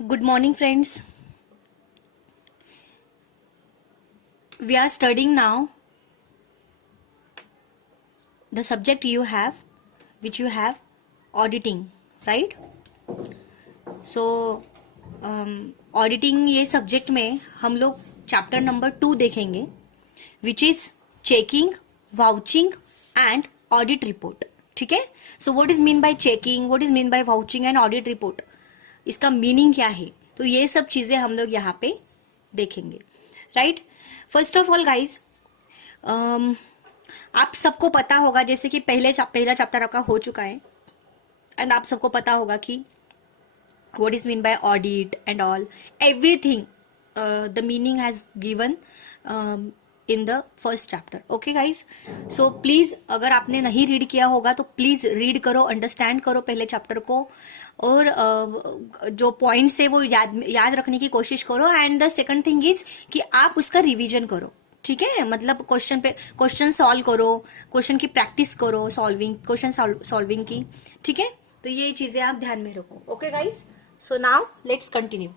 Good morning, friends. We are studying now the subject which you have, auditing, right? So, auditing ये subject में हम लोग chapter number 2 देखेंगे, which is checking, vouching and audit report. ठीक है? So, what is mean by checking, what is mean by vouching and audit report? इसका meaning क्या है? तो ये सब चीजें हम लोग यहाँ पे देखेंगे, right? First of all guys, आप सबको पता होगा, जैसे कि पहला चैप्टर आपका हो चुका है एंड आप सबको पता होगा कि what is mean by audit and all everything the meaning has given in the first chapter. Okay guys, so please अगर आपने नहीं रीड किया होगा तो प्लीज रीड करो, अंडरस्टैंड करो पहले चैप्टर को, और जो पॉइंट्स है वो याद रखने की कोशिश करो. And the second thing is कि आप उसका रिवीजन करो. ठीक है, मतलब क्वेश्चन सॉल्व करो, क्वेश्चन की प्रैक्टिस करो, क्वेश्चन सॉल्विंग की. ठीक है, तो ये चीजें आप ध्यान में रखो. Okay guys, so now let's continue.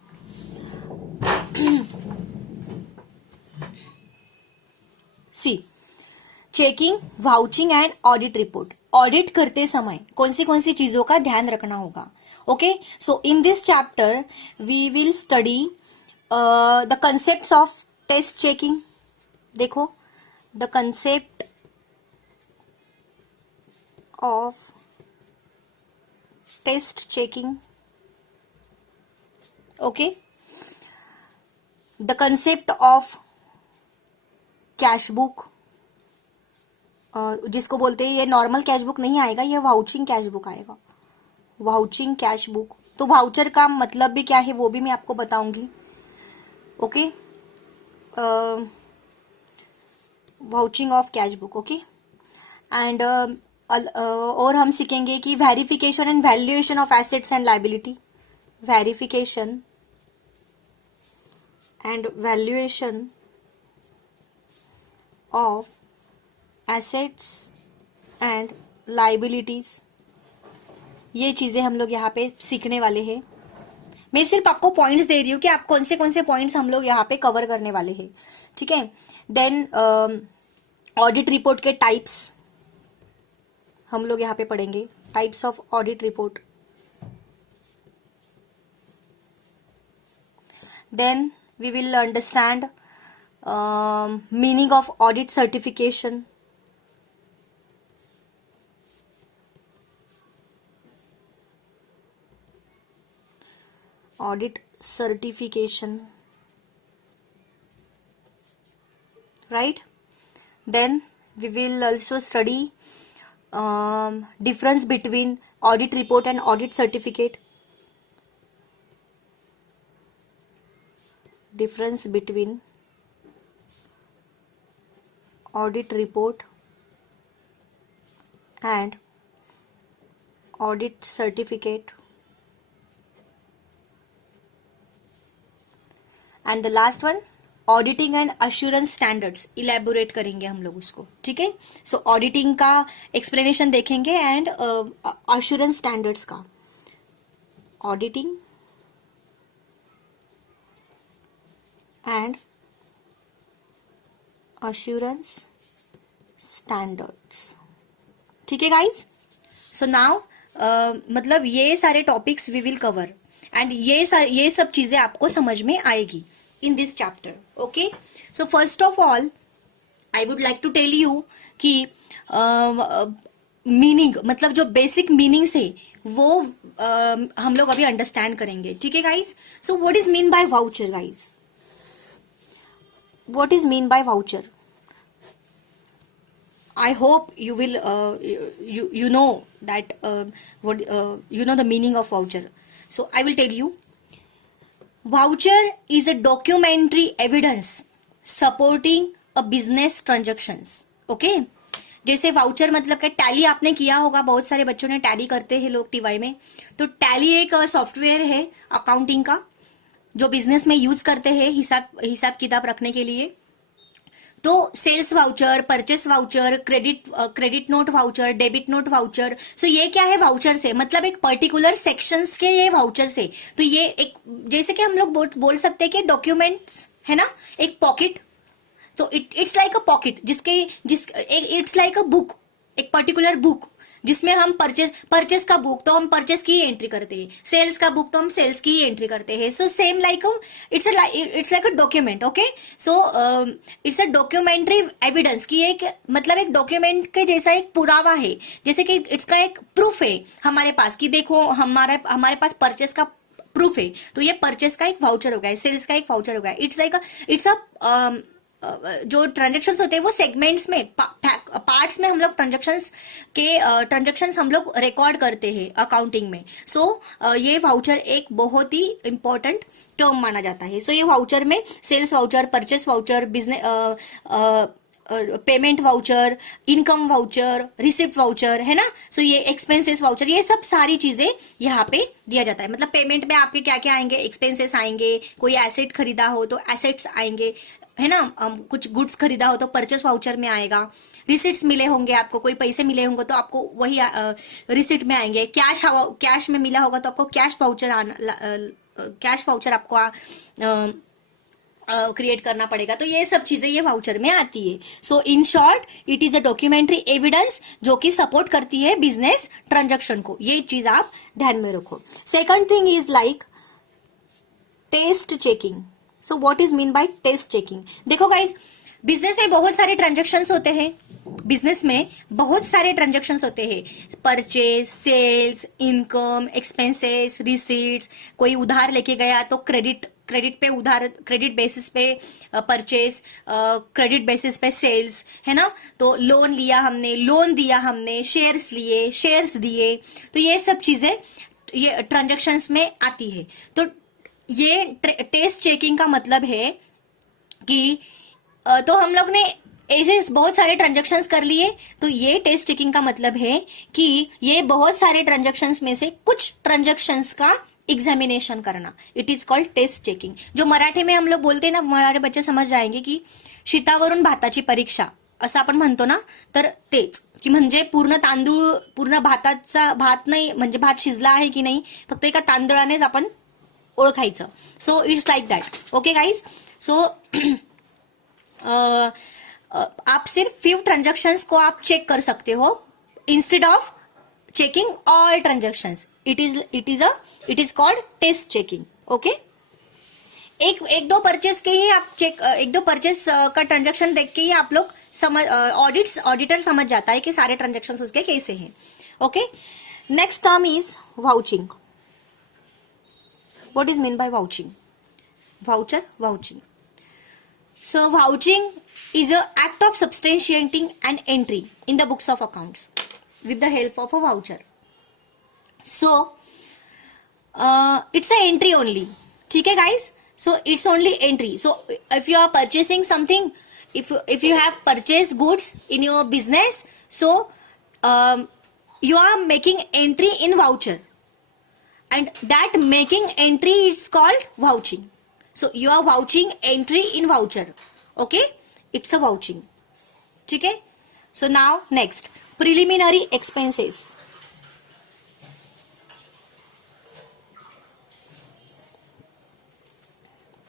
See, checking, vouching and audit report. Audit करते समय कौन सी चीजों का ध्यान रखना होगा. Okay, so in this chapter we will study the concept of test checking. देखो, the concept of test checking. Okay, the concept of cash book, जिसको बोलते हैं, ये नॉर्मल कैश बुक नहीं आएगा, ये वाउचिंग कैश बुक आएगा. वाउचिंग कैश बुक, तो वाउचर का मतलब भी क्या है वो भी मैं आपको बताऊंगी. Okay, vouching of cash book. Okay, and और हम सीखेंगे कि verification and valuation of assets and liability. Verification and valuation of assets and liabilities, ये चीजें हम लोग यहाँ पे सीखने वाले हैं. मैं सिर्फ आपको पॉइंट्स दे रही हूँ कि आप कौन से पॉइंट्स हम लोग यहाँ पे कवर करने वाले हैं. ठीक है, देन ऑडिट रिपोर्ट के टाइप्स हम लोग यहाँ पे पढ़ेंगे. Types of audit report. Then we will understand meaning of audit certification. Audit certification, right? Then we will also study difference between audit report and audit certificate. Difference between audit report and audit certificate. And the last one, auditing and assurance standards. Elaborate करेंगे हम लोग उसको. ठीक है, so auditing का explanation देखेंगे and assurance standards का. Auditing and assurance standards. ठीक है गाइज, सो नाउ मतलब ये सारे topics we will cover and ये सब चीजें आपको समझ में आएगी in this chapter. Okay, so first of all I would like to tell you कि मीनिंग, मतलब जो बेसिक मीनिंग्स है वो हम लोग अभी अंडरस्टैंड करेंगे. ठीक है guys, so what is mean by voucher guys. What is mean by voucher? I hope you will you know that what you know the meaning of voucher. So I will tell you. Voucher is a documentary evidence supporting a business transactions. Okay? जैसे voucher मतलब क्या, tally आपने किया होगा, बहुत सारे बच्चों ने टैली करते हैं लोग टीवाई में. तो टैली एक सॉफ्टवेयर है अकाउंटिंग का जो बिजनेस में यूज करते हैं हिसाब किताब रखने के लिए. तो sales voucher, purchase voucher, credit note voucher, debit note voucher, so ये क्या है वाउचर से मतलब एक पर्टिकुलर सेक्शंस के ये वाउचर से। तो ये एक जैसे कि हम लोग बोल सकते हैं कि डॉक्यूमेंट्स है ना, एक पॉकेट, तो it's like a pocket it's like a book, एक पर्टिकुलर बुक जिसमें हम परचेस का बुक तो हम परचेस की ही एंट्री करते हैं, सेल्स का बुक तो हम सेल्स की ही एंट्री करते हैं। So same like it's like a document. Okay, so it's a documentary evidence की एक मतलब एक डॉक्यूमेंट के जैसा एक पुरावा है, जैसे कि इसका एक प्रूफ है हमारे पास कि देखो हमारे पास परचेस का प्रूफ है। तो ये परचेस का एक वाउचर हो गया, सेल्स का एक वाउचर हो गया। इट्स अ जो ट्रांजेक्शन्स होते हैं वो सेगमेंट्स में पार्ट्स में हम लोग ट्रांजेक्शन्स हम लोग रिकॉर्ड करते हैं अकाउंटिंग में। सो ये वाउचर एक बहुत ही इंपॉर्टेंट टर्म माना जाता है। सो ये वाउचर में sales voucher, purchase voucher, business payment voucher, income voucher, receipt voucher है ना। सो ये एक्सपेंसेस वाउचर, ये सब सारी चीजें यहाँ पे दिया जाता है। मतलब पेमेंट में आपके क्या क्या आएंगे, एक्सपेंसेस आएंगे, कोई एसेट खरीदा हो तो एसेट्स आएंगे है ना, कुछ गुड्स खरीदा हो तो परचेस वाउचर में आएगा, रिसिट्स मिले होंगे आपको, कोई पैसे मिले होंगे तो आपको वही रिसिट में आएंगे, कैश में मिला होगा तो आपको कैश वाउचर आपको क्रिएट करना पड़ेगा। तो ये सब चीजें ये वाउचर में आती है। So in short it is a documentary evidence जो कि सपोर्ट करती है बिजनेस ट्रांजैक्शन को। ये चीज आप ध्यान में रखो। Second thing is like test checking. So what is mean by test checking? देखो गाइज, बिजनेस में बहुत सारे ट्रांजेक्शन्स होते हैं, बिजनेस में बहुत सारे ट्रांजेक्शन्स होते हैं, purchase, sales, income, expenses, receipts, कोई उधार लेके गया तो क्रेडिट बेसिस पे परचेज, क्रेडिट बेसिस पे सेल्स है ना। तो लोन दिया हमने, शेयर्स दिए, तो ये सब चीजें ये ट्रांजेक्शन्स में आती है। तो ये टेस्ट चेकिंग का मतलब है कि तो हम लोग ने ऐसे बहुत सारे ट्रांजैक्शंस कर लिए, तो ये टेस्ट चेकिंग का मतलब है कि ये बहुत सारे ट्रांजैक्शंस में से कुछ ट्रांजैक्शंस का एग्जामिनेशन करना, it is called test checking. जो मराठी में हम लोग बोलते हैं ना, मराठी बच्चे समझ जाएंगे की शीतावरून भाताची परीक्षा असं आपण म्हणतो ना, तर तेच की म्हणजे पूर्ण भात नाही, म्हणजे भात शिजला आहे की नाही फक्त एका तांदळानेच आपण ओळखायचं। So it's like that. Okay guys, so आप सिर्फ फ्यू ट्रांजैक्शंस को आप चेक कर सकते हो instead of checking all transactions. It is called test checking. Okay, एक दो परचेस के ही आप एक दो परचेस का ट्रांजैक्शन देख के ही आप लोग ऑडिटर समझ जाता है कि सारे ट्रांजैक्शंस उसके कैसे हैं। Okay, next term is vouching. What is meant by vouching? Vouching. So vouching is an act of substantiating an entry in the books of accounts with the help of a voucher. So it's an entry only. ठीक है guys? So it's only entry. So if you are purchasing something, if you have purchased goods in your business, so you are making entry in voucher. And that making entry is called vouching. So you are vouching entry in voucher. Okay, it's a vouching. ठीक है? So now next, preliminary expenses.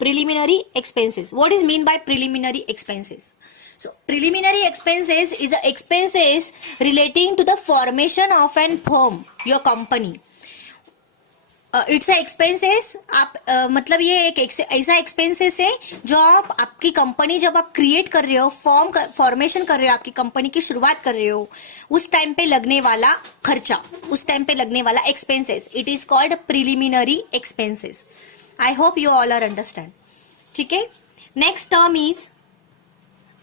Preliminary expenses. What is mean by preliminary expenses? So preliminary expenses is a expenses relating to the formation of an firm, your company. It's expenses आप मतलब ये एक ऐसा expenses है जो आपकी company जब आप क्रिएट कर रहे हो, फॉर्मेशन कर रहे हो, आपकी कंपनी की शुरुआत कर रहे हो, उस टाइम पे लगने वाला खर्चा, उस टाइम पे लगने वाला expenses, it is called preliminary expenses. I hope you all are understand. ठीक है, next term is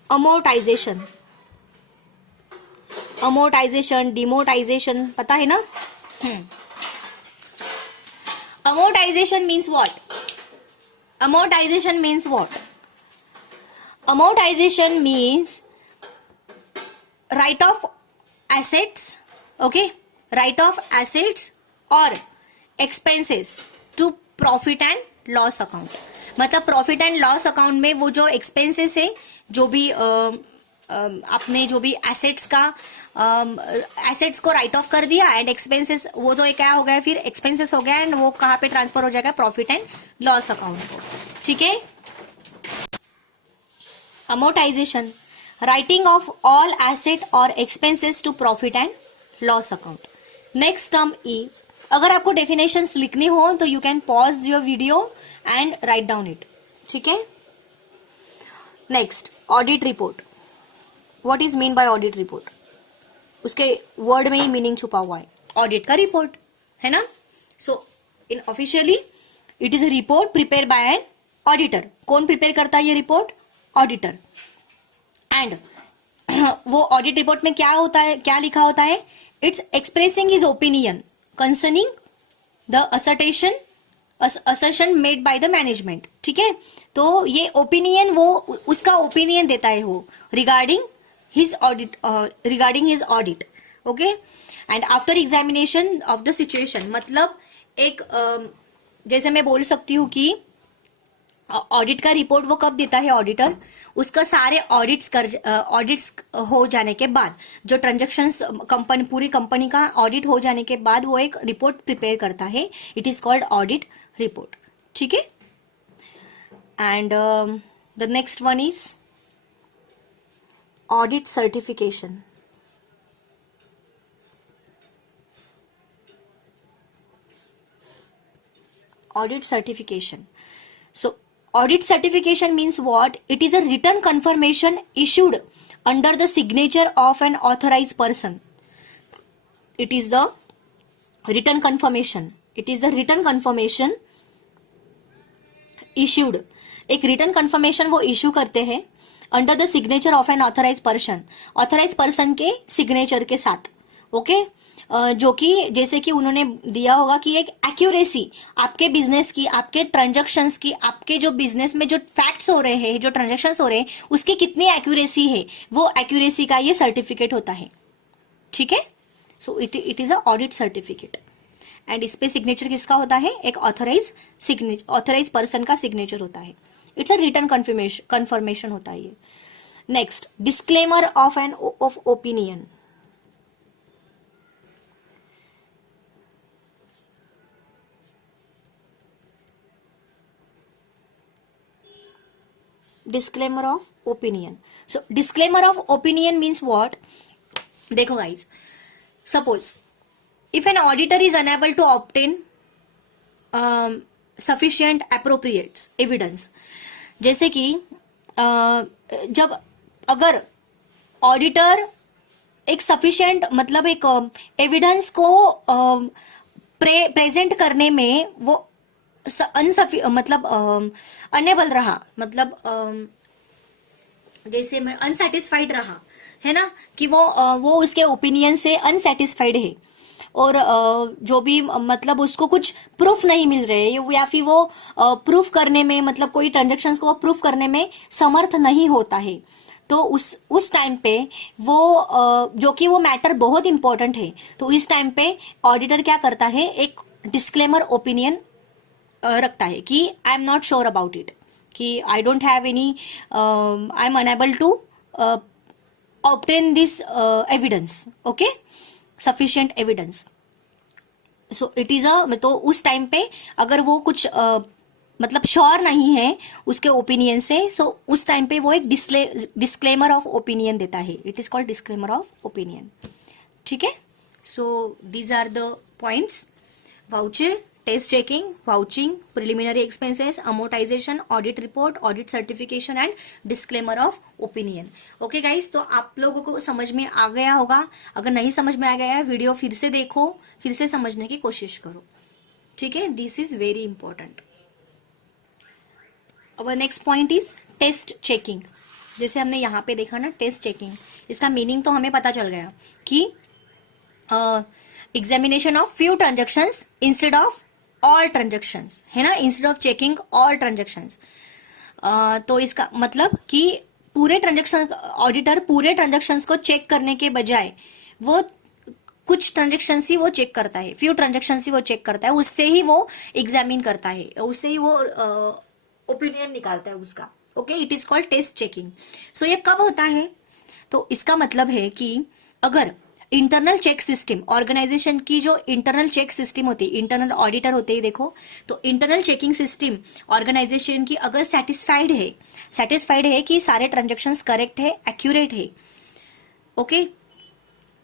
amortisation. Amortisation, demortisation पता है ना? Amortization means what? Amortization means what? Amortization means write-off assets, okay? Write-off assets or expenses to profit and loss account. मतलब profit and loss account में वो जो expenses है, जो भी आपने जो भी एसेट्स का एसेट्स को राइट ऑफ कर दिया एंड एक्सपेंसेस, वो तो क्या हो गया, फिर एक्सपेंसेस हो गया एंड वो कहाँ पे ट्रांसफर हो जाएगा, प्रॉफिट एंड लॉस अकाउंट को। ठीक है। Amortisation, writing off all asset और expenses to profit and loss account. Next term is, अगर आपको डेफिनेशंस लिखनी हो तो you can pause your video and write down it. ठीक है। Next, audit report. What is mean by audit report? उसके word में ही मीनिंग छुपा हुआ है, ऑडिट का रिपोर्ट है ना। So in officially it is a report prepare by an auditor. कौन प्रिपेयर करता है ये रिपोर्ट? ऑडिटर। एंड वो ऑडिट रिपोर्ट में क्या होता है, क्या लिखा होता है? It's expressing his opinion concerning the assertion made by the management. ठीक है। तो ये ओपिनियन, वो उसका ओपिनियन देता है वो regarding his audit, okay. And after examination of the situation, मतलब एक जैसे मैं बोल सकती हूँ कि ऑडिट का रिपोर्ट वो कब देता है ऑडिटर? उसका सारे ऑडिट्स हो जाने के बाद, जो ट्रांजेक्शन्स कंपनी, पूरी कंपनी का ऑडिट हो जाने के बाद वो एक रिपोर्ट प्रिपेयर करता है। It is called audit report. ठीक है। And the next one is audit certification. Audit certification. So audit certification means what? It is a written confirmation issued under the signature of an authorized person. It is the written confirmation. It is the written confirmation issued. एक written confirmation वो issue करते हैं under the signature of an authorized person. authorized person के signature के साथ, okay. जो कि जैसे कि उन्होंने दिया होगा कि एक एक्यूरेसी आपके बिजनेस की, आपके ट्रांजैक्शंस की, आपके जो बिजनेस में जो फैक्ट्स हो रहे हैं, जो ट्रांजैक्शंस हो रहे हैं, उसकी कितनी एक्यूरेसी है, वो एक्यूरेसी का ये सर्टिफिकेट होता है। ठीक है। So it is a audit certificate. And इस पे सिग्नेचर किसका होता है? एक ऑथराइज पर्सन का सिग्नेचर होता है। इट्स अ रिटन कन्फर्मेशन होता है ये। Next, disclaimer of opinion. Disclaimer of opinion. So disclaimer of opinion means what? देखो guys, suppose if an auditor is unable to obtain sufficient appropriate evidence, जैसे कि जब अगर ऑडिटर एक सफिशिएंट, मतलब एक एविडेंस को प्रेजेंट करने में वो मतलब अनेबल रहा, मतलब जैसे मैं अनसेटिस्फाइड रहा, है ना, कि वो उसके ओपिनियन से अनसेटिस्फाइड है और जो भी मतलब उसको कुछ प्रूफ नहीं मिल रहे या फिर वो प्रूफ करने में, मतलब कोई ट्रांजेक्शन्स को प्रूफ करने में समर्थ नहीं होता है, तो उस टाइम पे वो जो कि वो मैटर बहुत इंपॉर्टेंट है, तो इस टाइम पे ऑडिटर क्या करता है? एक डिस्क्लेमर ओपिनियन रखता है कि I am not sure about it, कि I don't have any, I am unable to obtain this evidence, okay, sufficient evidence. So it is तो उस टाइम पे अगर वो कुछ मतलब श्योर नहीं है उसके ओपिनियन से, सो उस टाइम पे वो एक डिस्क्लेमर ऑफ ओपिनियन देता है। It is called disclaimer of opinion. ठीक है। So these are the points: voucher, test checking, vouching, preliminary expenses, amortisation, audit report, audit certification and disclaimer of opinion. Okay guys, तो आप लोगों को समझ में आ गया होगा। अगर नहीं समझ में आ गया है, वीडियो फिर से देखो, फिर से समझने की कोशिश करो। ठीक है। This is very important. Our next point is test checking. जैसे हमने यहाँ पे देखा ना, टेस्ट चेकिंग, इसका मीनिंग तो हमें पता चल गया कि examination of few transactions instead of all transactions, है ना, instead of checking all transactions. तो इसका मतलब कि पूरे ट्रांजेक्शन, ऑडिटर पूरे ट्रांजेक्शन्स को चेक करने के बजाय वो कुछ ट्रांजेक्शन्स ही वो चेक करता है, फ्यू ट्रांजेक्शन्स ही वो चेक करता है, उससे ही वो एग्जामिन करता है, उससे ही वो ओपिनियन निकालता है उसका। Okay, it is called test checking. So ये कब होता है? तो इसका मतलब है कि अगर इंटरनल चेक सिस्टम, ऑर्गेनाइजेशन की जो इंटरनल चेक सिस्टम होती है, इंटरनल ऑडिटर होते हैं देखो, तो इंटरनल चेकिंग सिस्टम ऑर्गेनाइजेशन की अगर सेटिस्फाइड है कि सारे ट्रांजेक्शन्स करेक्ट है, एक्यूरेट है, okay,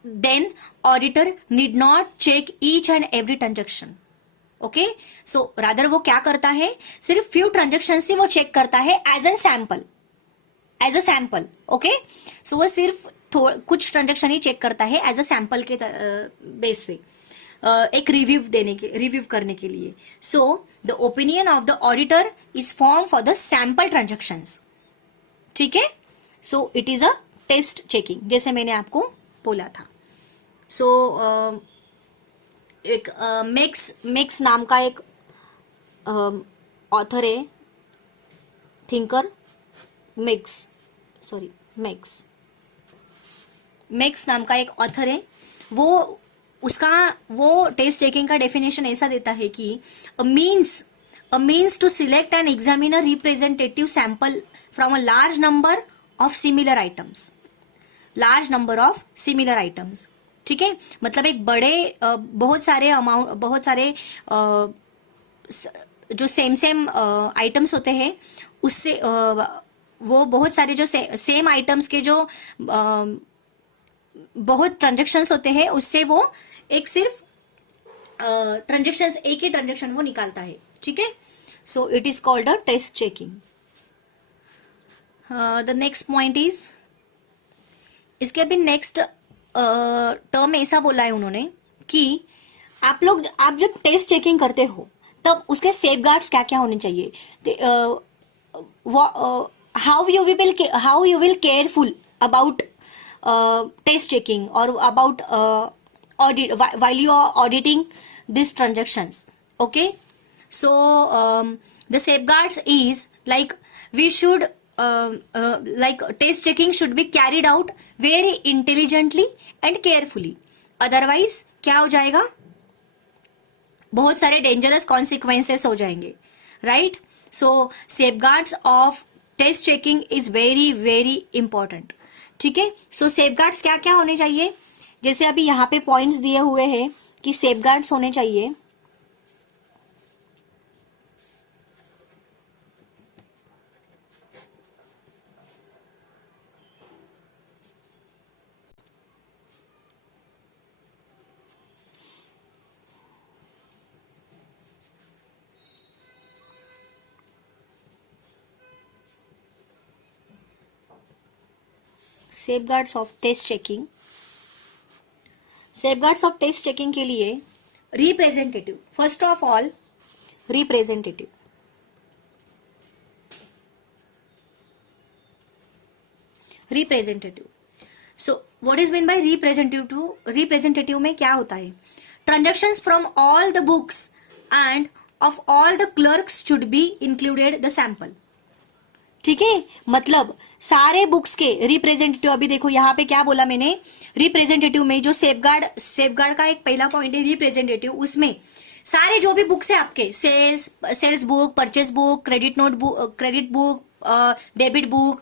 then auditor need not check each and every transaction. Okay, so rather वो क्या करता है, सिर्फ फ्यू ट्रांजेक्शन से वो चेक करता है as a sample. Okay, so वो सिर्फ कुछ ट्रांजेक्शन ही चेक करता है एज अ सैंपल के बेस पे, एक रिव्यू करने के लिए। So the opinion of the auditor is form for the sample transactions. ठीक है, so it is a test checking, जैसे मैंने आपको बोला था। सो एक मेक्स नाम का एक ऑथर है, थिंकर, मेक्स नाम का एक ऑथर है। वो टेस्ट टेकिंग का डेफिनेशन ऐसा देता है कि a means to select and examine a representative sample from a large number of similar items. ठीक है, मतलब एक बड़े बहुत सारे जो सेम आइटम्स होते हैं, उससे वो बहुत सारे जो सेम आइटम्स के जो बहुत ट्रांजेक्शन्स होते हैं, उससे वो एक सिर्फ एक ही ट्रांजेक्शन वो निकालता है। ठीक है, so it is called a test checking. The next point is, इसके अभी नेक्स्ट टर्म ऐसा बोला है उन्होंने कि आप जब टेस्ट चेकिंग करते हो तब उसके सेफगार्ड्स क्या क्या होने चाहिए, how you will careful about test checking और about audit while you are auditing these transactions. Okay, so the safeguards is like we should like test checking should be carried out very intelligently and carefully, otherwise क्या हो जाएगा, बहुत सारे dangerous consequences हो जाएंगे, right. So safeguards of test checking is very very important. ठीक है, सो safeguards क्या क्या होने चाहिए, जैसे अभी यहाँ पे पॉइंट्स दिए हुए हैं कि सेफगार्ड्स होने चाहिए। सेफगार्ड्स ऑफ टेस्ट चेकिंग के लिए representative, first of all representative, so what is mean bye representative में क्या होता है, transactions from all the books end of all the clerks should be included the sample. ठीक है, मतलब सारे बुक्स के रिप्रेजेंटेटिव, अभी देखो यहाँ पे क्या बोला मैंने, रिप्रेजेंटेटिव में जो सेफगार्ड का एक पहला पॉइंट है रिप्रेजेंटेटिव, उसमें सारे जो भी बुक्स है आपके, sales book, purchase book, credit book, debit book,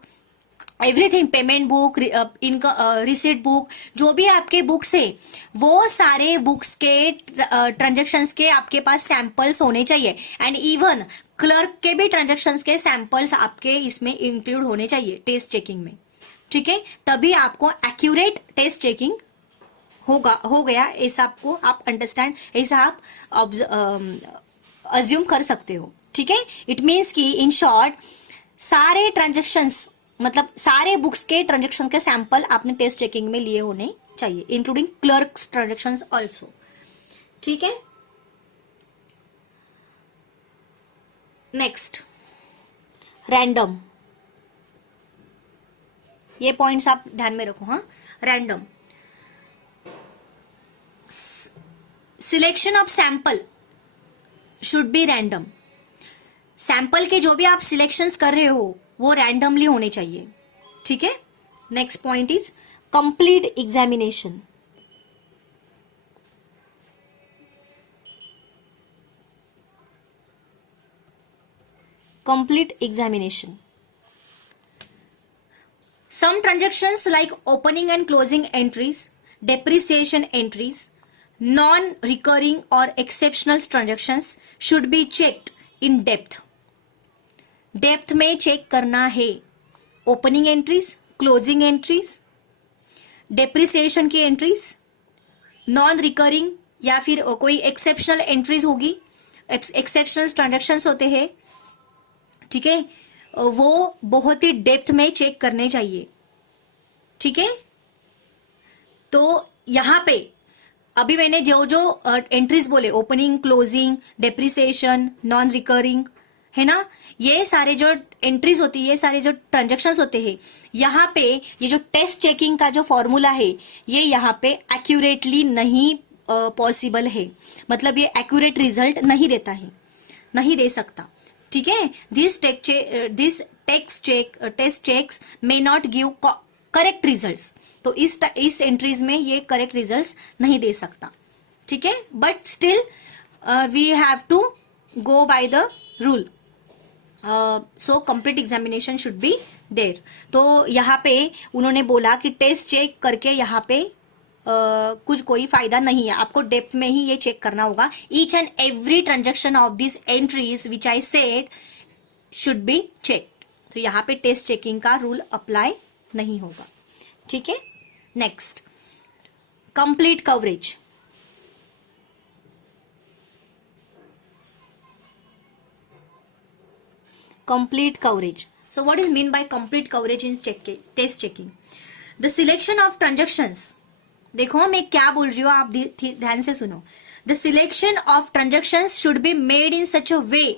everything, payment book, receipt book, जो भी आपके बुक्स है, वो सारे बुक्स के ट्रांजेक्शन्स के आपके पास सैंपल्स होने चाहिए, एंड इवन क्लर्क के भी ट्रांजेक्शन्स के सैंपल्स आपके इसमें इंक्लूड होने चाहिए टेस्ट चेकिंग में। ठीक है, तभी आपको एक्यूरेट टेस्ट चेकिंग हो गया, ऐसा आपको आप अंडरस्टैंड, ऐसा आप अज्यूम कर सकते हो। ठीक है, इट मीन्स कि इन शॉर्ट सारे ट्रांजेक्शन्स, मतलब सारे बुक्स के ट्रांजेक्शन के सैंपल आपने टेस्ट चेकिंग में लिए होने चाहिए, इंक्लूडिंग क्लर्क्स ट्रांजेक्शंस ऑल्सो। ठीक है, नेक्स्ट रैंडम, ये पॉइंट्स आप ध्यान में रखो। हाँ, random selection of sample should be random, sample के जो भी आप सिलेक्शंस कर रहे हो वो रैंडमली होने चाहिए। ठीक है, next point is complete examination, complete examination. Some transactions like opening and closing entries, depreciation entries, non-recurring or exceptional transactions should be checked in depth. Depth में चेक करना है opening entries, closing entries, depreciation की entries, non recurring या फिर कोई exceptional entries होगी, exceptional transactions होते हैं, ठीक है, वो बहुत ही डेप्थ में चेक करने चाहिए, ठीक है। तो यहाँ पे अभी मैंने जो जो एंट्रीज बोले, opening, closing, depreciation, non recurring, है ना, ये सारे जो एंट्रीज होती है, ये सारे जो ट्रांजेक्शन्स होते हैं, यहाँ पे ये जो टेस्ट चेकिंग का जो फॉर्मूला है, ये यहाँ पे एक्यूरेटली नहीं पॉसिबल है, मतलब ये एक्यूरेट रिजल्ट नहीं देता है, नहीं दे सकता, ठीक है। This test checks may not give correct results, तो इस एंट्रीज में ये करेक्ट रिजल्ट्स नहीं दे सकता, ठीक है। But still we have to go by the rule, so complete examination should be there. तो यहाँ पे उन्होंने बोला कि टेस्ट चेक करके यहाँ पे कुछ कोई फायदा नहीं है, आपको डेप्थ में ही ये चेक करना होगा। Each and every transaction of this entries which I said should be checked. तो यहाँ पे टेस्ट चेकिंग का रूल अप्लाई नहीं होगा, ठीक है। Next, complete coverage. complete coverage. So what is mean by complete coverage in test checking? The selection of transactions, देखो मैं क्या बोल रही हूँ, आप ध्यान से सुनो। The selection of transactions should be made in such a way,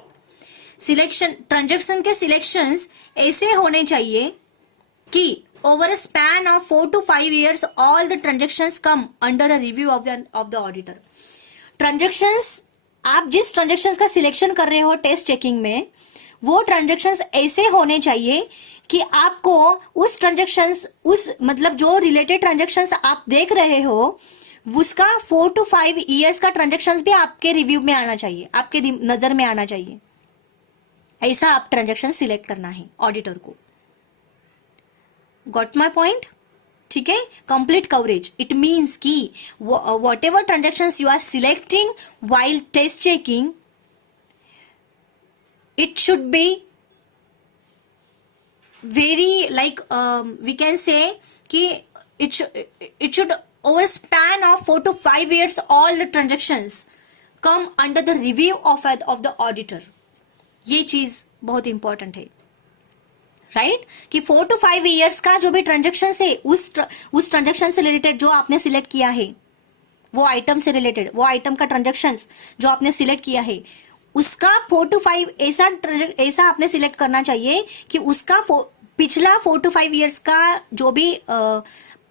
selection, transaction के सिलेक्शंस ऐसे होने चाहिए कि over a span of 4 to 5 years all the transactions come under a review of the auditor. Transactions, आप जिस transactions का selection कर रहे हो टेस्ट चेकिंग में, वो ट्रांजेक्शन्स ऐसे होने चाहिए कि आपको उस ट्रांजेक्शन्स, उस मतलब जो रिलेटेड ट्रांजेक्शन्स आप देख रहे हो उसका 4 to 5 ईयर्स का ट्रांजेक्शन्स भी आपके रिव्यू में आना चाहिए, आपके नजर में आना चाहिए। ऐसा आप ट्रांजेक्शन सिलेक्ट करना है ऑडिटर को। गॉट माई पॉइंट, ठीक है। कंप्लीट कवरेज इट मीन्स कि whatever transactions you are selecting while test checking, it should be very like we can say कि it should over span of 4 to 5 years all the transactions come under the review of the auditor। ये चीज बहुत important है, right, कि 4 to 5 years का जो भी transaction है उस ट्रांजेक्शन से रिलेटेड जो आपने सिलेक्ट किया है, वो आइटम से रिलेटेड, वो आइटम का ट्रांजेक्शन जो आपने सिलेक्ट किया है उसका 4 to 5 ऐसा आपने सिलेक्ट करना चाहिए कि उसका पिछला 4 to 5 years का जो भी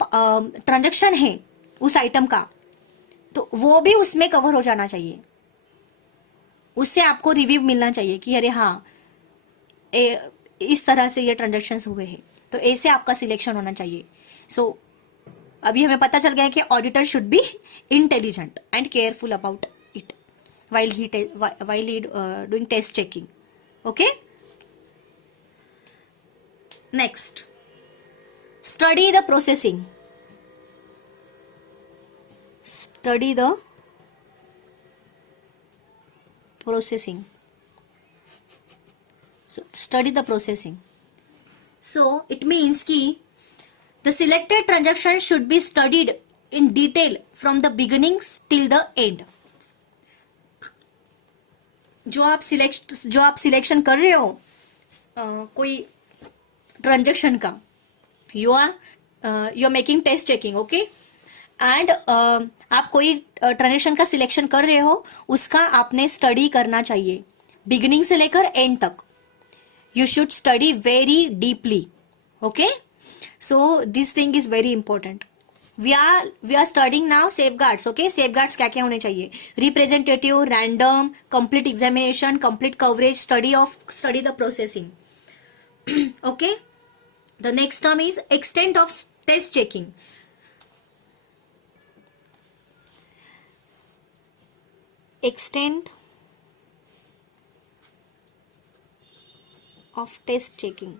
ट्रांजेक्शन है उस आइटम का, तो वो भी उसमें कवर हो जाना चाहिए। उससे आपको रिव्यू मिलना चाहिए कि अरे हाँ इस तरह से ये ट्रांजेक्शन्स हुए हैं, तो ऐसे आपका सिलेक्शन होना चाहिए। सो अभी हमें पता चल गया है कि auditor should be intelligent and careful about it while he doing test checking. Okay, next, study the processing. Study the processing. So study the processing, so it means कि the selected transaction should be studied in detail from the beginning till the end. जो आप selection कर रहे हो कोई transaction का, you are making test checking, okay, and आप कोई ट्रांजेक्शन का सिलेक्शन कर रहे हो, उसका आपने स्टडी करना चाहिए बिगिनिंग से लेकर एंड तक। You should study very deeply, okay. So this thing is very important. We are studying now safeguards, okay. Safeguards क्या क्या होने चाहिए? Representative, random, complete examination, complete coverage, study the processing, okay. The next term is extent of test checking. extent of test checking.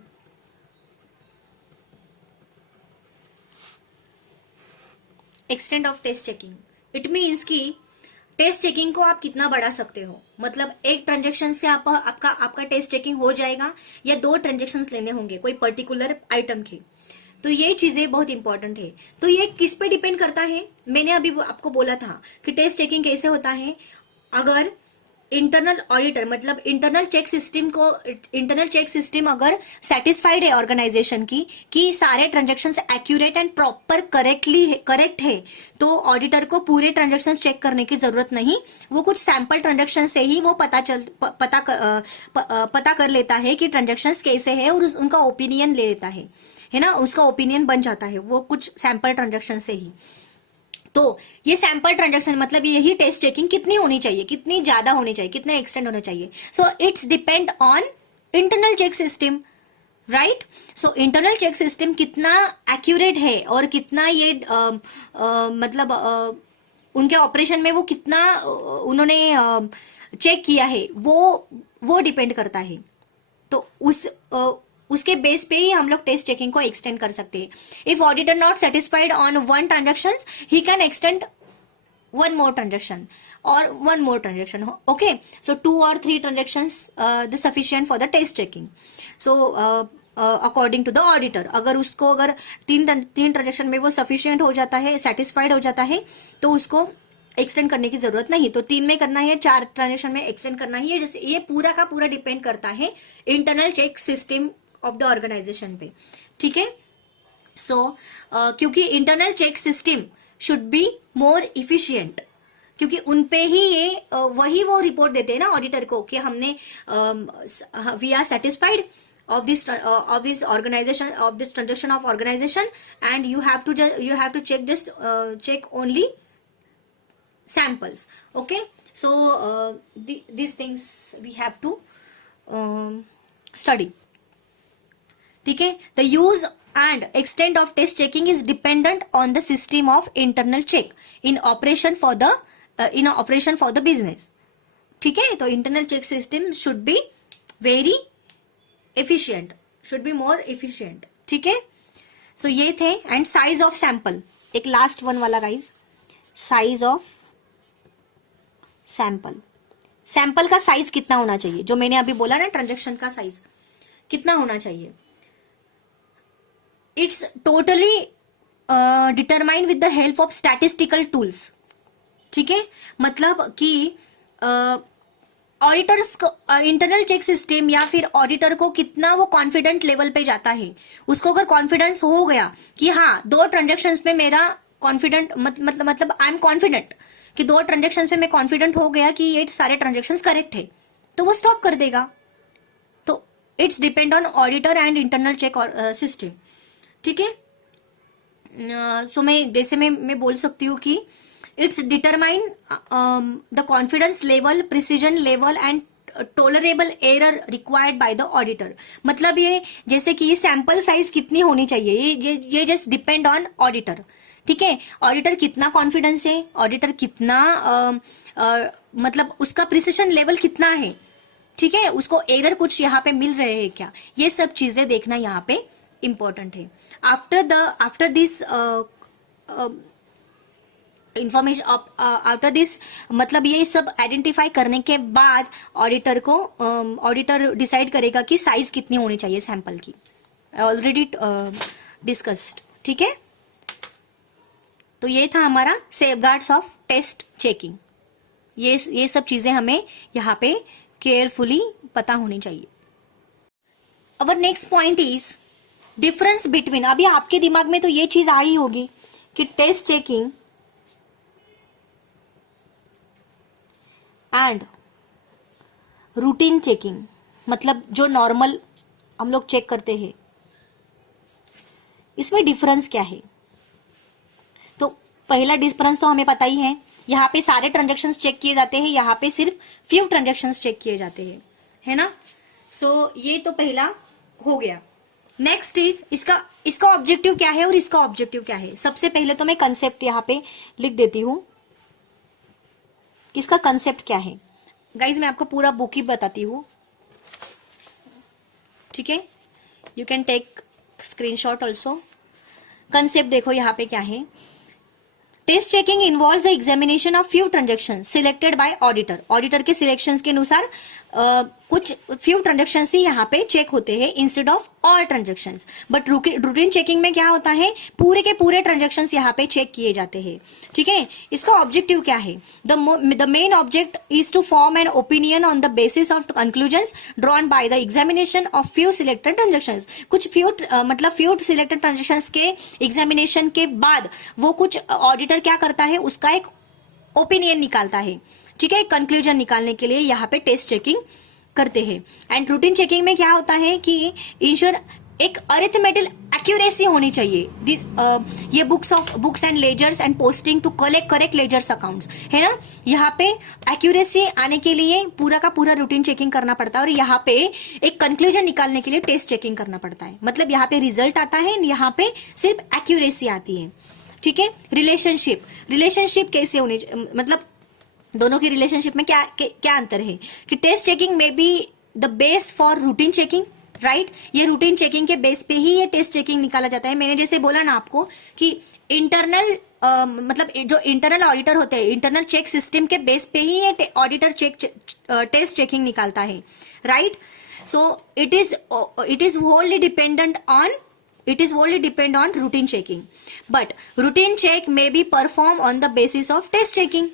Extent of test checking, it means कि test checking को आप कितना बढ़ा सकते हो. मतलब एक ट्रांजेक्शन से आपका टेस्ट चेकिंग हो जाएगा या 2 ट्रांजेक्शन लेने होंगे कोई पर्टिकुलर आइटम के. तो ये चीजें बहुत इंपॉर्टेंट है. तो ये किस पे डिपेंड करता है, मैंने अभी आपको बोला था कि टेस्ट चेकिंग कैसे होता है. अगर इंटरनल ऑडिटर मतलब इंटरनल चेक सिस्टम अगर सेटिस्फाइड है ऑर्गेनाइजेशन की कि सारे transaction accurate and proper correct है, तो ऑडिटर को पूरे ट्रांजेक्शन चेक करने की जरूरत नहीं. वो कुछ सैंपल ट्रांजेक्शन से ही वो पता कर लेता है कि ट्रांजेक्शन कैसे है और उनका ओपिनियन ले लेता है ना. उसका ओपिनियन बन जाता है वो कुछ सैंपल ट्रांजेक्शन से ही. तो ये सैंपल ट्रांजैक्शन मतलब यही टेस्ट चेकिंग कितनी होनी चाहिए, कितनी ज्यादा होनी चाहिए, कितने एक्सटेंड होना चाहिए. So it's depend on internal check system, right. So internal check system कितना एक्यूरेट है और कितना ये मतलब उनके ऑपरेशन में वो कितना उन्होंने चेक किया है वो डिपेंड करता है. तो उसके बेस पे ही हम लोग टेस्ट चेकिंग को एक्सटेंड कर सकते हैं. If auditor not satisfied on 1 transaction, he can extend 1 more transaction or 1 more transaction. Okay, so 2 or 3 transactions the sufficient for the test checking. So according to the auditor, अगर उसको अगर तीन transaction में वो sufficient हो जाता है, satisfied हो जाता है, तो उसको एक्सटेंड करने की जरूरत नहीं. तो 3 में करना है, 4 ट्रांजेक्शन में एक्सटेंड करना है. ये पूरा का पूरा डिपेंड करता है internal check system of the organisation पे. ठीक है. सो क्योंकि internal check system should be more efficient, क्योंकि उनपे ही ये वही वो रिपोर्ट देते हैं ना ऑडिटर को कि हमने we are satisfied of this organization, of this transaction of organization, and you have to check only samples. Okay, so these things we have to study. ठीक है. the use and extent of test checking is dependent on the system of internal check in operation for the business. ठीक है. तो internal check system should be very efficient, should be more efficient. ठीक है. सो ये थे. And size of sample, एक last one वाला guys, size of sample का साइज कितना होना चाहिए, जो मैंने अभी बोला ना ट्रांजेक्शन का साइज कितना होना चाहिए. It's totally determined with the help of statistical tools. ठीक है. मतलब कि ऑडिटर्स को इंटरनल चेक सिस्टम या फिर ऑडिटर को कितना वो कॉन्फिडेंट लेवल पे जाता है. उसको अगर कॉन्फिडेंस हो गया कि हाँ 2 ट्रांजेक्शन्स में मेरा कॉन्फिडेंट मतलब आई एम कॉन्फिडेंट कि 2 ट्रांजेक्शन्स में मैं कॉन्फिडेंट हो गया कि ये सारे ट्रांजेक्शन्स करेक्ट है, तो वो स्टॉप कर देगा. तो it's depend on auditor and internal check system. ठीक है. सो मैं बोल सकती हूँ कि it's determine the confidence level, precision level and tolerable error required by the auditor. मतलब ये जैसे कि ये सैंपल साइज कितनी होनी चाहिए, ये जस्ट डिपेंड ऑन ऑडिटर. ठीक है. ऑडिटर कितना कॉन्फिडेंस है, ऑडिटर कितना मतलब उसका प्रिसीजन लेवल कितना है. ठीक है. उसको एरर कुछ यहाँ पे मिल रहे हैं क्या, ये सब चीजें देखना यहाँ पे इंपॉर्टेंट है. After this information after this मतलब ये सब आइडेंटिफाई करने के बाद ऑडिटर डिसाइड करेगा कि साइज कितनी होनी चाहिए सैंपल की. Already discussed. ठीक है. तो ये था हमारा सेफगार्ड्स ऑफ टेस्ट चेकिंग. ये सब चीजें हमें यहाँ पे केयरफुली पता होनी चाहिए. अवर next point is difference between. अभी आपके दिमाग में तो ये चीज आई होगी कि test checking and routine checking, मतलब जो नॉर्मल हम लोग चेक करते हैं, इसमें डिफरेंस क्या है. तो पहला डिफरेंस तो हमें पता ही है, यहाँ पे सारे ट्रांजेक्शन्स चेक किए जाते हैं, यहाँ पे सिर्फ फ्यू ट्रांजेक्शन्स चेक किए जाते हैं, है ना. सो ये तो पहला हो गया. नेक्स्ट इज इसका ऑब्जेक्टिव क्या है और इसका ऑब्जेक्टिव क्या है. सबसे पहले तो मैं कंसेप्ट यहाँ पे लिख देती हूं कि इसका कंसेप्ट क्या है. गाइज मैं आपको पूरा बुक ही बताती हूँ. ठीक है, you can take screenshot also. Concept देखो यहाँ पे क्या है। Test checking involves the examination of few transaction selected by auditor. Auditor के सिलेक्शंस के अनुसार कुछ फ्यू ट्रांजेक्शंस ही यहाँ पे चेक होते हैं instead of all transactions. But routine checking में क्या होता है, पूरे के पूरे ट्रांजेक्शंस यहाँ पे चेक किए जाते हैं। ठीक है, इसका ऑब्जेक्टिव क्या है? The main object is to form an opinion on the basis of conclusions drawn by the examination of few selected transactions. कुछ फ्यू सिलेक्टेड ट्रांजेक्शंस के एग्जामिनेशन के बाद वो कुछ ऑडिटर क्या करता है, उसका एक ओपिनियन निकालता है। ठीक है, कंक्लूजन निकालने के लिए यहाँ पे टेस्ट चेकिंग करते हैं। एंड रूटीन चेकिंग में क्या होता है कि इंश्योर एक अरिथमेटिकल एक्यूरेसी होनी चाहिए। ये books and ledgers and posting to collect correct ledgers accounts है ना। यहाँ पे एक्यूरेसी आने के लिए पूरा का पूरा रूटीन चेकिंग करना पड़ता है, और यहाँ पे एक कंक्लूजन निकालने के लिए टेस्ट चेकिंग करना पड़ता है। मतलब यहाँ पे रिजल्ट आता है, यहाँ पे सिर्फ एक्यूरेसी आती है। ठीक है, रिलेशनशिप कैसे होनी, मतलब दोनों की रिलेशनशिप में क्या अंतर है कि टेस्ट चेकिंग में be the base for routine checking, right. ये रूटीन चेकिंग के बेस पे ही ये टेस्ट चेकिंग निकाला जाता है। मैंने जैसे बोला ना आपको कि इंटरनल मतलब जो इंटरनल ऑडिटर होते हैं, इंटरनल चेक सिस्टम के बेस पे ही ये ऑडिटर टेस्ट चेकिंग निकालता है, right. So it is wholly depend on routine checking, but routine check may be performed on the basis of test checking.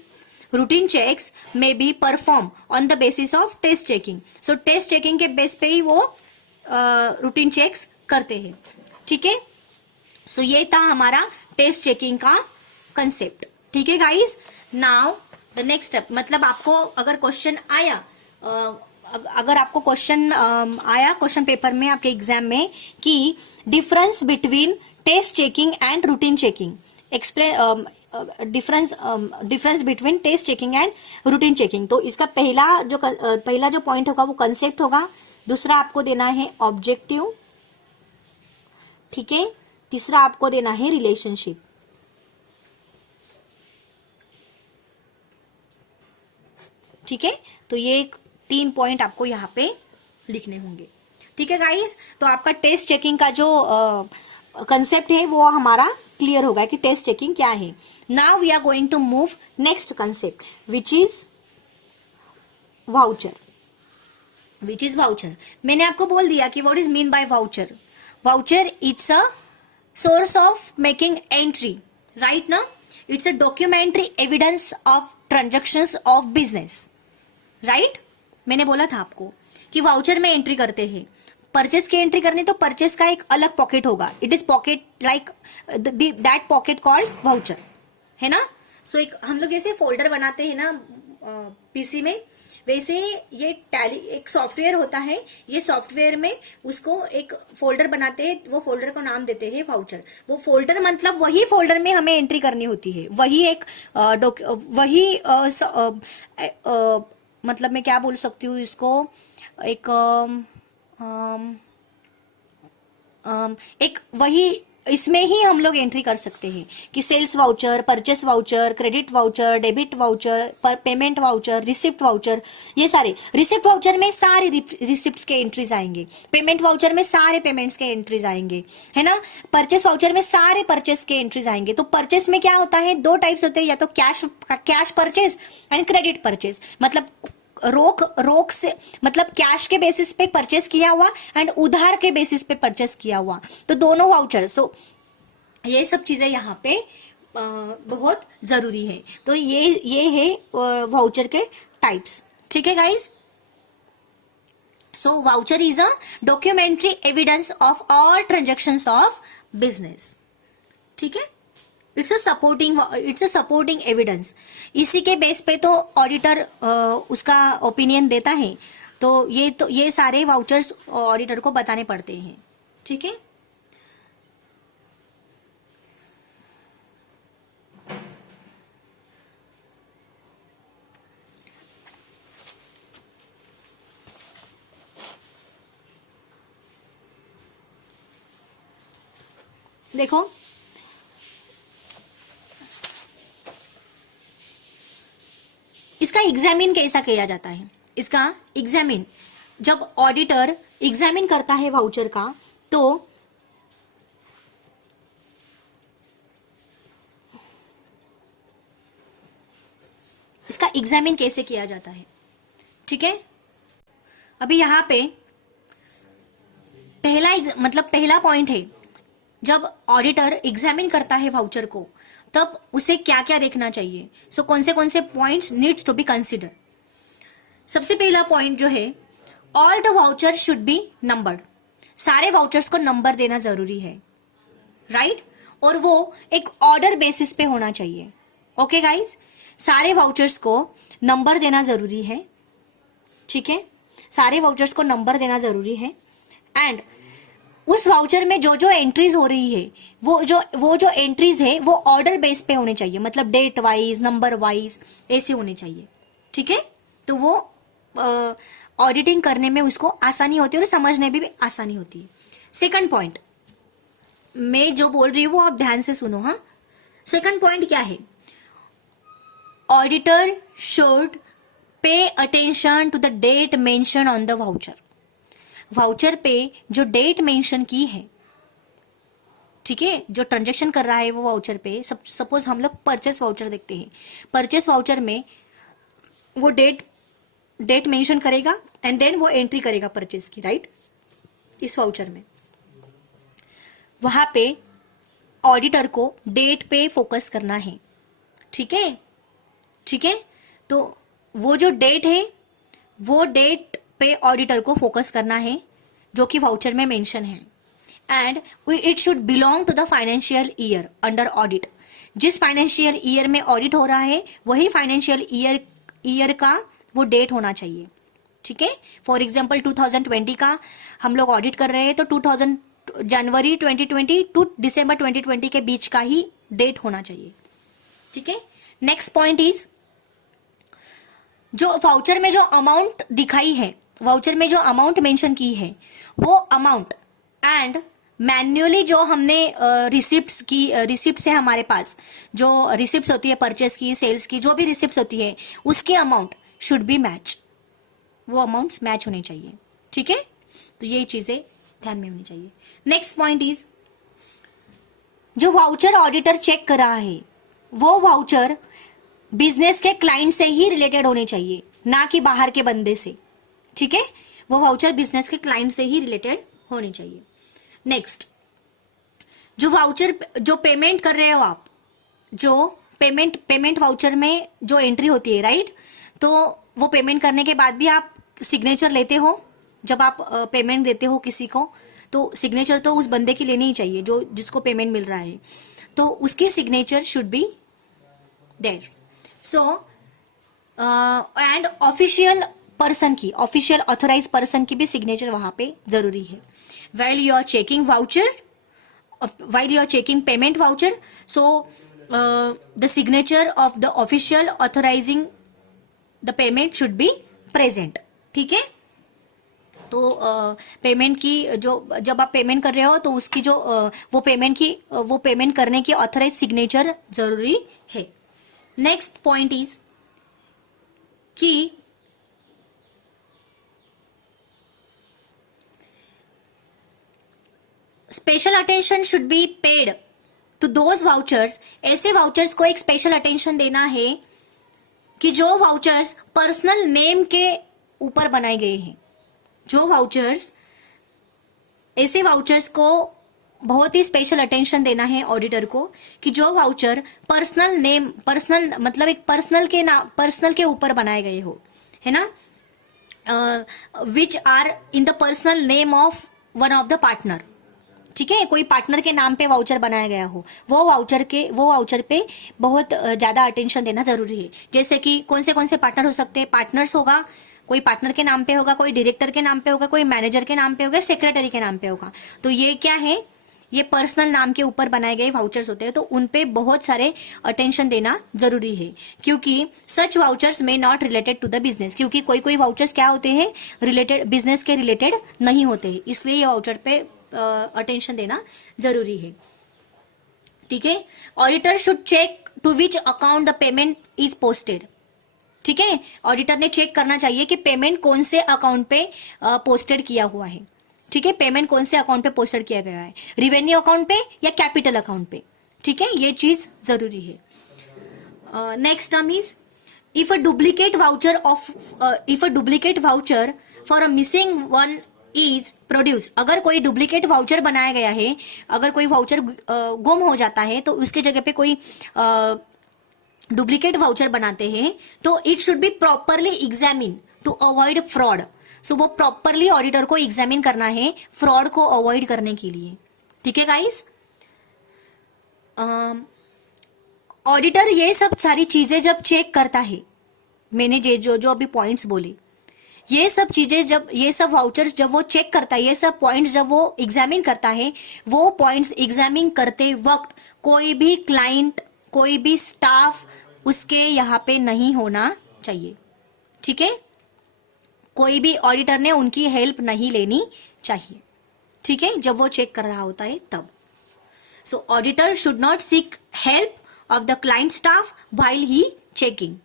Routine checks may be performed on the basis of test checking. So test checking के base पे ही वो routine checks करते हैं। ठीक है, सो ये था हमारा टेस्ट चेकिंग का कंसेप्ट। ठीक है guys, now the next step, मतलब आपको अगर क्वेश्चन आया क्वेश्चन पेपर में आपके एग्जाम में कि difference between test checking and routine checking, explain difference between test checking and routine checking, तो इसका पहला जो पॉइंट होगा वो कंसेप्ट होगा। दूसरा आपको देना है ऑब्जेक्टिव, ठीक है। तीसरा आपको देना है रिलेशनशिप। ठीक है, तो ये 3 पॉइंट आपको यहाँ पे लिखने होंगे। ठीक है गाइस, तो आपका टेस्ट चेकिंग का जो कंसेप्ट है वो हमारा क्लियर होगा कि टेस्ट चेकिंग क्या है। Now we are going to move next concept which is voucher. मैंने आपको बोल दिया कि what is mean by voucher. Voucher it's a source of making entry, right ना। It's a documentary evidence of transactions of business, right. मैंने बोला था आपको कि वाउचर में एंट्री करते हैं। परचेस की एंट्री करनी तो परचेस का एक अलग पॉकेट होगा, it is pocket like that pocket called voucher, है ना। सो एक हम लोग जैसे फोल्डर बनाते हैं ना पीसी में, वैसे ये टैली एक सॉफ्टवेयर होता है। ये सॉफ्टवेयर में उसको एक फोल्डर बनाते हैं, वो फोल्डर को नाम देते हैं वाउचर। वो फोल्डर मतलब वही फोल्डर में हमें एंट्री करनी होती है, वही एक मतलब मैं क्या बोल सकती हूँ इसको, एक वही इसमें ही हम लोग एंट्री कर सकते हैं कि sales voucher, purchase voucher, credit voucher, debit voucher, payment voucher, receipt voucher. ये सारे रिसिप्ट वाउचर में सारे रिसिप्ट्स के एंट्रीज आएंगे, पेमेंट वाउचर में सारे पेमेंट्स के एंट्रीज आएंगे, है ना। परचेस वाउचर में सारे परचेस के एंट्रीज आएंगे। तो परचेस में क्या होता है, 2 टाइप्स होते हैं, या तो cash purchase and credit purchase. मतलब रोक से मतलब कैश के बेसिस पे परचेस किया हुआ एंड उधार के बेसिस पे परचेस किया हुआ, तो दोनों वाउचर। सो ये सब चीजें यहाँ पे बहुत जरूरी है। तो ये है वाउचर के टाइप्स। ठीक है guys, so voucher is a documentary evidence of all transactions of business. ठीक है, इट्स अ सपोर्टिंग एविडेंस। इसी के बेस पे तो ऑडिटर उसका ओपिनियन देता है। तो ये सारे वाउचर्स ऑडिटर को बताने पड़ते हैं। ठीक है, देखो इसका एग्जामिन कैसा किया जाता है। इसका एग्जामिन जब ऑडिटर एग्जामिन करता है वाउचर का, तो इसका एग्जामिन कैसे किया जाता है, ठीक है। अभी यहां पे पहला पॉइंट है, जब ऑडिटर एग्जामिन करता है वाउचर को तब उसे क्या क्या देखना चाहिए। सो कौन से points needs to be consider. सबसे पहला पॉइंट जो है, all the voucher should be numbered. सारे वाउचर्स को नंबर देना जरूरी है, राइट और वो एक ऑर्डर बेसिस पे होना चाहिए। ओके गाइज, सारे वाउचर्स को नंबर देना जरूरी है, ठीक है। सारे वाउचर्स को नंबर देना जरूरी है एंड उस वाउचर में जो जो एंट्रीज हो रही है वो जो एंट्रीज है वो ऑर्डर बेस पे होने चाहिए, मतलब डेट वाइज नंबर वाइज ऐसे होने चाहिए, ठीक है। तो वो ऑडिटिंग करने में उसको आसानी होती है और समझने में भी आसानी होती है। सेकंड पॉइंट मैं जो बोल रही हूँ वो आप ध्यान से सुनो। हाँ, सेकंड पॉइंट क्या है, auditor should pay attention to the date mention on the voucher. Voucher पे जो डेट मेंशन की है, ठीक है, जो ट्रांजेक्शन कर रहा है वो वाउचर पे, सपोज हम लोग परचेस वाउचर देखते हैं, परचेस वाउचर में वो डेट मेंशन करेगा एंड देन वो एंट्री करेगा परचेस की, राइट। इस वाउचर में वहां पे ऑडिटर को डेट पे फोकस करना है, ठीक है, ठीक है। तो वो जो डेट है वो डेट पे ऑडिटर को फोकस करना है जो कि वाउचर में मेंशन है and it should belong to the financial year under audit. जिस फाइनेंशियल ईयर में ऑडिट हो रहा है वही फाइनेंशियल ईयर का वो डेट होना चाहिए, ठीक है। फॉर एग्जाम्पल 2020 का हम लोग ऑडिट कर रहे हैं तो जनवरी 2020 टू दिसंबर 2020 के बीच का ही डेट होना चाहिए, ठीक है। नेक्स्ट पॉइंट इज, जो वाउचर में जो अमाउंट दिखाई है, वाउचर में जो अमाउंट मेंशन की है वो अमाउंट एंड मैन्युअली जो हमने रिसिप्ट है हमारे पास, जो रिसिप्ट होती है परचेस की सेल्स की, जो भी रिसिप्ट होती है उसकी अमाउंट शुड बी मैच, वो अमाउंट्स मैच होने चाहिए, ठीक है। तो ये चीजें ध्यान में होनी चाहिए। नेक्स्ट पॉइंट इज, जो वाउचर ऑडिटर चेक कर रहा है वो वाउचर बिजनेस के क्लाइंट से ही रिलेटेड होने चाहिए, ना कि बाहर के बंदे से, ठीक है। वो वाउचर बिजनेस के क्लाइंट से ही रिलेटेड होने चाहिए। नेक्स्ट, जो वाउचर जो पेमेंट कर रहे हो आप, जो पेमेंट वाउचर में जो एंट्री होती है, राइट, तो वो पेमेंट करने के बाद भी आप सिग्नेचर लेते हो। जब आप पेमेंट देते हो किसी को तो सिग्नेचर तो उस बंदे की लेनी ही चाहिए जो जिसको पेमेंट मिल रहा है, तो उसकी signature should be there. So and official authorise person की भी सिग्नेचर वहां पे जरूरी है। while you are checking voucher while you are checking payment voucher, so the signature of the official authorizing the payment should be present, ठीक है। तो payment की जो जब आप पेमेंट कर रहे हो तो उसकी जो वो पेमेंट करने की ऑथराइज सिग्नेचर जरूरी है। नेक्स्ट पॉइंट इज कि special attention should be paid to those vouchers. ऐसे वाउचर्स को एक स्पेशल अटेंशन देना है कि जो वाउचर्स पर्सनल नेम के ऊपर बनाए गए हैं। जो वाउचर्स, ऐसे वाउचर्स को बहुत ही स्पेशल अटेंशन देना है ऑडिटर को कि जो वाउचर पर्सनल मतलब एक पर्सनल के ऊपर बनाए गए हो, है ना, which are in the personal name of one of the partner, ठीक है। कोई पार्टनर के नाम पे वाउचर बनाया गया हो, वो वाउचर पे बहुत ज्यादा अटेंशन देना जरूरी है। जैसे कि कौन से पार्टनर हो सकते हैं, पार्टनर्स होगा, कोई पार्टनर के नाम पे होगा, कोई डायरेक्टर के नाम पे होगा, कोई मैनेजर के नाम पे होगा, सेक्रेटरी के नाम पे होगा। तो ये क्या है, ये पर्सनल नाम के ऊपर बनाए गए वाउचर्स होते हैं, तो उन पे बहुत सारे अटेंशन देना जरूरी है, क्योंकि सच वाउचर्स में not related to the business, क्योंकि कोई वाउचर्स क्या होते हैं, रिलेटेड बिजनेस के रिलेटेड नहीं होते हैं, इसलिए ये वाउचर पे अटेंशन देना जरूरी है, ठीक है। Auditor should check to which account the payment is posted. ठीक है, ऑडिटर ने चेक करना चाहिए कि पेमेंट कौन से अकाउंट पे पोस्टेड किया हुआ है। ठीक है, पेमेंट कौन से अकाउंट पे पोस्टेड किया गया है, रिवेन्यू अकाउंट पे या कैपिटल अकाउंट पे। ठीक है, ये चीज जरूरी है। Next term is if a duplicate voucher for a missing one is produced, अगर कोई डुप्लीकेट वाउचर बनाया गया है, अगर कोई वाउचर गुम हो जाता है तो उसके जगह पे कोई डुप्लीकेट वाउचर बनाते हैं तो it should be properly examine to avoid fraud. So वो प्रॉपरली ऑडिटर को एग्जामिन करना है फ्रॉड को अवॉइड करने के लिए। ठीक है गाइस, ऑडिटर ये सब सारी चीजें जब चेक करता है, मैंने जो जो अभी पॉइंट्स बोले, ये सब चीजें जब, ये सब वाउचर्स जब वो चेक करता है, ये सब पॉइंट्स जब वो एग्जामिन करता है, वो पॉइंट्स एग्जामिन करते वक्त कोई भी क्लाइंट, कोई भी स्टाफ उसके यहाँ पे नहीं होना चाहिए। ठीक है, कोई भी ऑडिटर ने उनकी हेल्प नहीं लेनी चाहिए। ठीक है, जब वो चेक कर रहा होता है तब। सो auditor should not seek help of the client staff while he checking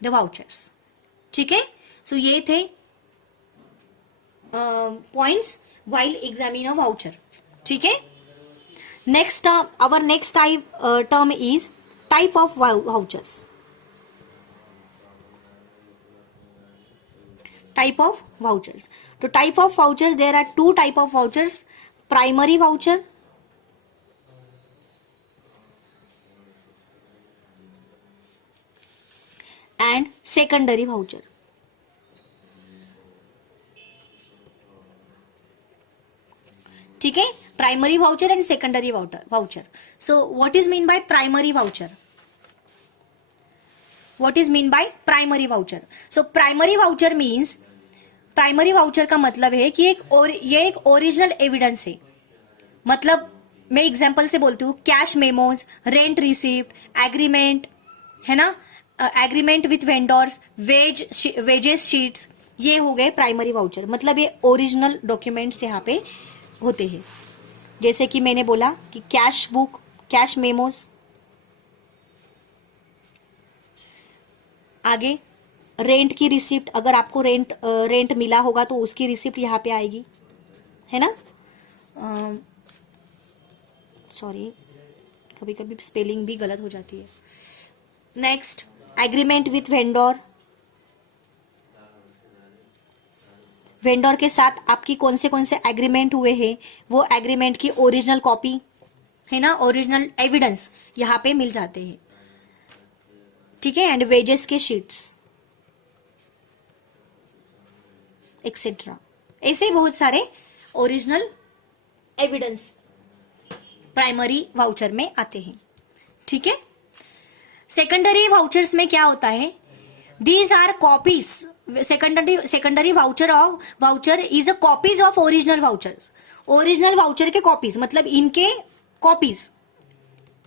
the vouchers। ठीक है, सो ये थे points while examining a voucher। ठीक है, next our next term is type of vouchers। type of vouchers, तो type of vouchers there are two type of vouchers, primary voucher and secondary voucher। ठीक है, primary voucher and secondary voucher. So what is mean by primary voucher, what is mean by primary voucher. So primary voucher means, primary voucher का मतलब है कि ये एक original evidence है। मतलब मैं एग्जांपल से बोलती हूँ, cash memos, rent received, agreement, है ना, agreement with vendors, wages sheets, ये हो गए प्राइमरी वाउचर। मतलब ये ओरिजिनल डॉक्यूमेंट्स यहाँ पे होते हैं। जैसे कि मैंने बोला कि कैश बुक, कैश मेमोज, आगे रेंट की रिसिप्ट, अगर आपको रेंट मिला होगा तो उसकी रिसिप्ट यहाँ पे आएगी, है ना। सॉरी, कभी कभी स्पेलिंग भी गलत हो जाती है। Next, agreement with vendor, vendor के साथ आपकी कौन से एग्रीमेंट हुए हैं, वो एग्रीमेंट की ओरिजिनल कॉपी, है ना, ओरिजिनल एविडेंस यहाँ पे मिल जाते हैं। ठीक है, एंड वेजेस के शीट्स एक्सेट्रा, ऐसे बहुत सारे ओरिजिनल एविडेंस प्राइमरी वाउचर में आते हैं। ठीक है, सेकेंडरी वाउचर्स में क्या होता है, these are copies, secondary voucher is a copies of original vouchers. Original voucher के कॉपीज, मतलब इनके कॉपीज,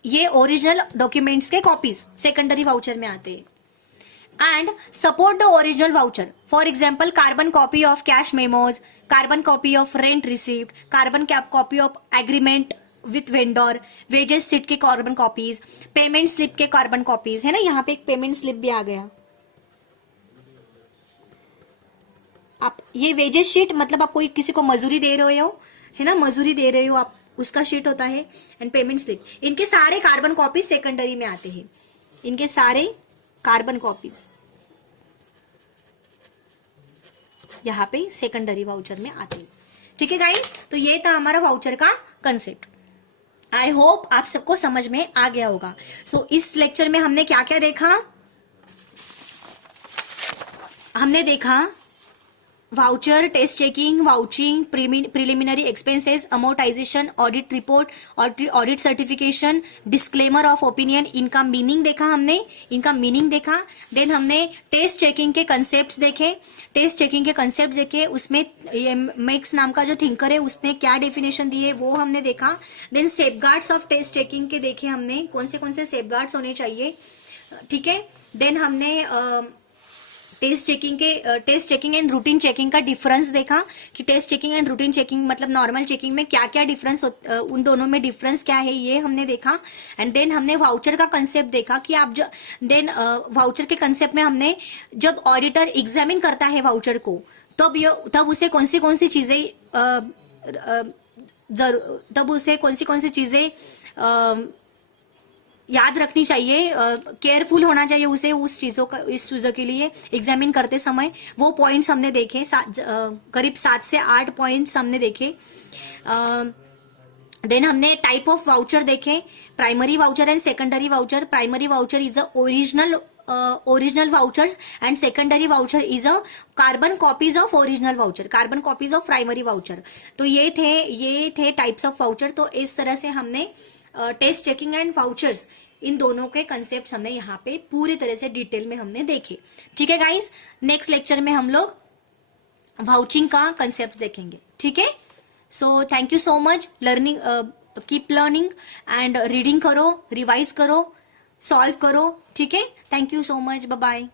ये ओरिजिनल डॉक्यूमेंट्स के कॉपीज सेकेंडरी वाउचर में आते हैं। And support the original voucher, for example carbon copy of cash memos, carbon copy of rent received, carbon copy of agreement with vendor, wages sheet के carbon copies, payment slip के carbon copies, है ना। यहाँ पे एक payment slip भी आ गया। आप ये वेजेस शीट, मतलब आप कोई किसी को मजूरी दे रहे हो, है ना, मजूरी दे रहे हो आप, उसका शीट होता है। एंड पेमेंट स्लिप, इनके सारे कार्बन कॉपीज सेकेंडरी में आते हैं। इनके सारे कार्बन कॉपीज यहाँ पे सेकेंडरी वाउचर में आते हैं। ठीक है गाइस, तो ये था हमारा वाउचर का कंसेप्ट। आई होप आप सबको समझ में आ गया होगा। सो इस लेक्चर में हमने क्या क्या देखा, हमने देखा voucher, test checking, vouching, preliminary expenses, amortisation, audit report, audit certification, disclaimer of opinion, इनका मीनिंग देखा हमने, इनका मीनिंग देखा। देन हमने टेस्ट चेकिंग के कंसेप्ट देखे, टेस्ट चेकिंग के कंसेप्ट देखे, उसमें मैक्स नाम का जो थिंकर है उसने क्या डेफिनेशन दी है वो हमने देखा। Then safeguards of test checking के देखे हमने, कौन से सेफगार्ड्स होने चाहिए। ठीक है, देन हमने test checking and routine checking का डिफरेंस देखा कि test checking and routine checking मतलब नॉर्मल चेकिंग में क्या क्या डिफरेंस, उन दोनों में डिफरेंस क्या है ये हमने देखा। एंड देन हमने वाउचर का कंसेप्ट देखा कि आप देन वाउचर के कंसेप्ट में हमने जब ऑडिटर एग्जामिन करता है वाउचर को तब उसे कौन सी चीजें तब उसे कौन सी चीजें याद रखनी चाहिए, केयरफुल होना चाहिए उसे उस चीजों के लिए एग्जामिन करते समय। वो पॉइंट्स हमने देखे, करीब 7 से 8 पॉइंट्स हमने देखे। देन हमने टाइप ऑफ वाउचर देखे, primary voucher and secondary voucher. Primary voucher is a original vouchers and secondary voucher is a carbon copies of original voucher, carbon copies of primary voucher. तो ये थे types of voucher. तो इस तरह से हमने test checking and vouchers, इन दोनों के कंसेप्ट हमने यहाँ पे पूरी तरह से डिटेल में हमने देखे। ठीक है गाइस, नेक्स्ट लेक्चर में हम लोग वाउचिंग का कंसेप्ट देखेंगे। ठीक है, so thank you so much. Keep learning and reading करो, रिवाइज करो, सॉल्व करो। ठीक है, thank you so much, bye bye.